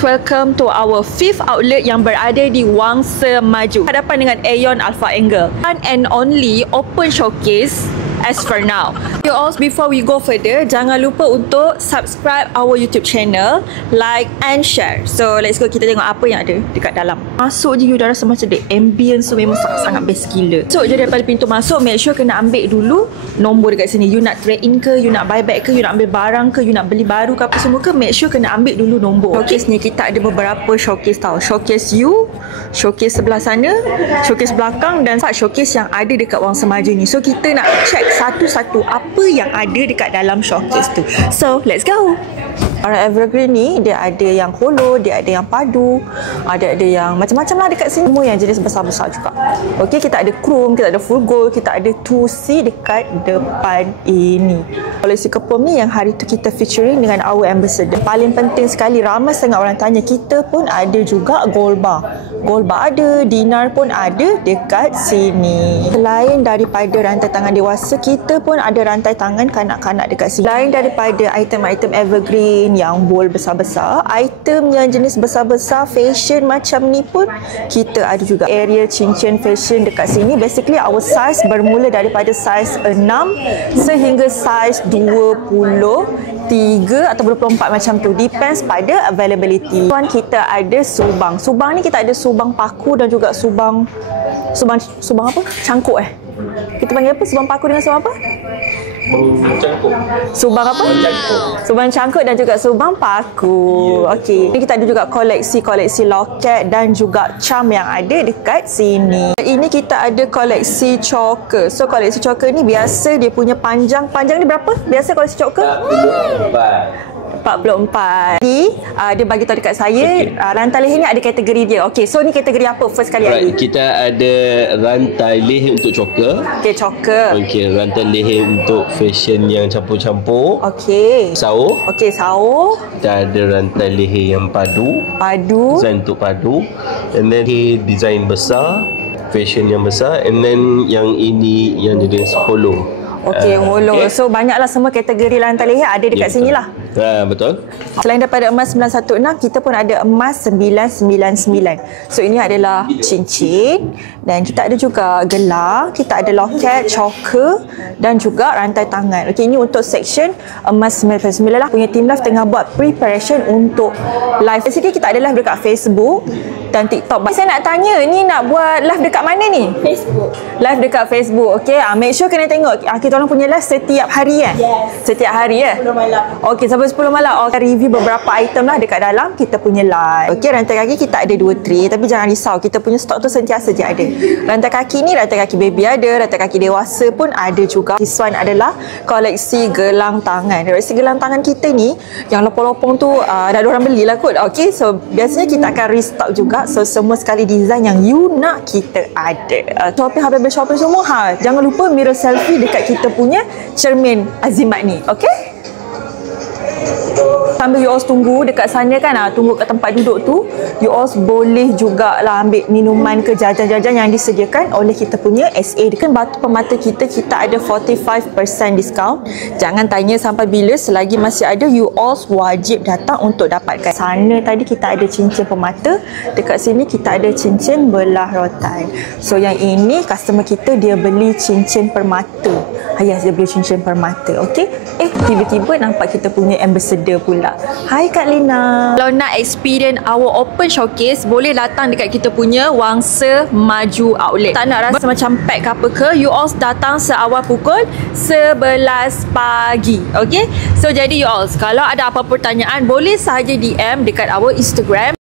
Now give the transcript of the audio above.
Welcome to our 5th outlet yang berada di Wangsa Maju, hadapan dengan Aeon Alpha Angle. One and only open showcase as for now. You all, before we go further, jangan lupa untuk subscribe our YouTube channel, like and share. So let's go, kita tengok apa yang ada dekat dalam. Masuk je you dah rasa macam the ambience tu memang sangat best gila. So je daripada pintu masuk, make sure kena ambil dulu nombor dekat sini. You nak trade in ke, you nak buy back ke, you nak ambil barang ke, you nak beli baru ke apa semua ke, make sure kena ambil dulu nombor. Showcase ni kita ada beberapa showcase tau. Showcase you, showcase sebelah sana, showcase belakang dan showcase yang ada dekat Wangsa Maju ni. So kita nak check satu-satu apa yang ada dekat dalam showcase tu. So let's go. Barang evergreen ni dia ada yang holo, dia ada yang padu, ada yang macam-macam lah dekat sini. Semua yang jenis besar-besar juga. Okey, kita ada chrome, kita ada full gold, kita ada 2C dekat depan ini. Koleksi kepom ni yang hari tu kita featuring dengan our ambassador. Paling penting sekali, ramai sangat orang tanya, kita pun ada juga gold bar. Gold bar ada, dinar pun ada dekat sini. Selain daripada rantai tangan dewasa, kita pun ada rantai tangan kanak-kanak dekat sini. Selain daripada item-item evergreen yang bowl besar-besar, item yang jenis besar-besar fashion macam ni pun kita ada juga. Area cincin fashion dekat sini, basically our size bermula daripada size 6 sehingga size 23 atau 24 macam tu, depends pada availability. Tuan, kita ada subang. Subang ni kita ada subang paku dan juga subang apa? Cangkuk Kita panggil apa? Subang paku dengan subang apa? Cangkuk. Subang apa? Subang cangkuk dan juga subang paku. Okey. Ini kita ada juga koleksi loket dan juga charm yang ada dekat sini. Ini kita ada koleksi choker. So koleksi choker ni biasa dia punya panjang ni berapa? Biasa koleksi choker 44. Jadi dia bagi tahu dekat saya, rantai leher ni ada kategori dia. Okey, so ni kategori apa first kali Ali? Kita ada rantai leher untuk choker. Okey, choker. Okey, rantai leher untuk fashion yang campur-campur. Okey. Sao. Okey, sao. Kita ada rantai leher yang padu. Design untuk padu. And then design besar, fashion yang besar. And then yang ini yang jenis holo. Okey, holo. Okay. So banyaklah semua kategori rantai leher ada dekat sini lah. Betul. Selain daripada emas 916, kita pun ada emas 999. So ini adalah cincin dan kita ada juga gelang, kita ada loket, choker dan juga rantai tangan. Okey, ini untuk section emas 999 lah. Punya team live tengah buat preparation untuk live. Basically kita ada live dekat Facebook dan TikTok. Saya nak tanya, ni nak buat live dekat mana ni? Facebook. Live dekat Facebook. Okey, make sure kena tengok. Kita orang punya live setiap hari Yes. Setiap hari 10 malam. Okey, sampai 10 malam. Review beberapa item lah dekat dalam kita punya live. Okey, rantai kaki kita ada 2 tray, tapi jangan risau, kita punya stok tu sentiasa je ada. Rantai kaki ni, rantai kaki baby ada, rantai kaki dewasa pun ada juga. This one adalah koleksi gelang tangan. Koleksi gelang tangan kita ni yang lopong-lopong tu dah ada orang belilah kot. Okey, so biasanya kita akan restock juga. So semua sekali design yang you nak kita ada. Shopping semua jangan lupa mirror selfie dekat kita punya cermin Azimat ni. Okey? Sambil you all tunggu dekat sana kan, tunggu kat tempat duduk tu, you all boleh jugalah ambil minuman ke jajan-jajan yang disediakan oleh kita punya SA. Dekat batu permata kita ada 45% diskaun. Jangan tanya sampai bila, selagi masih ada, you all wajib datang untuk dapatkan. Sana tadi kita ada cincin permata, dekat sini kita ada cincin belah rotan. So yang ini customer kita dia beli cincin permata. Yes, dia beli cincin permata. Okey. Tiba-tiba nampak kita punya ambassador pula. Hai Kak Lina. Kalau nak experience our open showcase, boleh datang dekat kita punya Wangsa Maju outlet. Tak nak rasa macam pack ke apa ke, you all datang seawal pukul 11 pagi. Okay? So jadi you all, kalau ada apa-apa pertanyaan, boleh sahaja DM dekat our Instagram.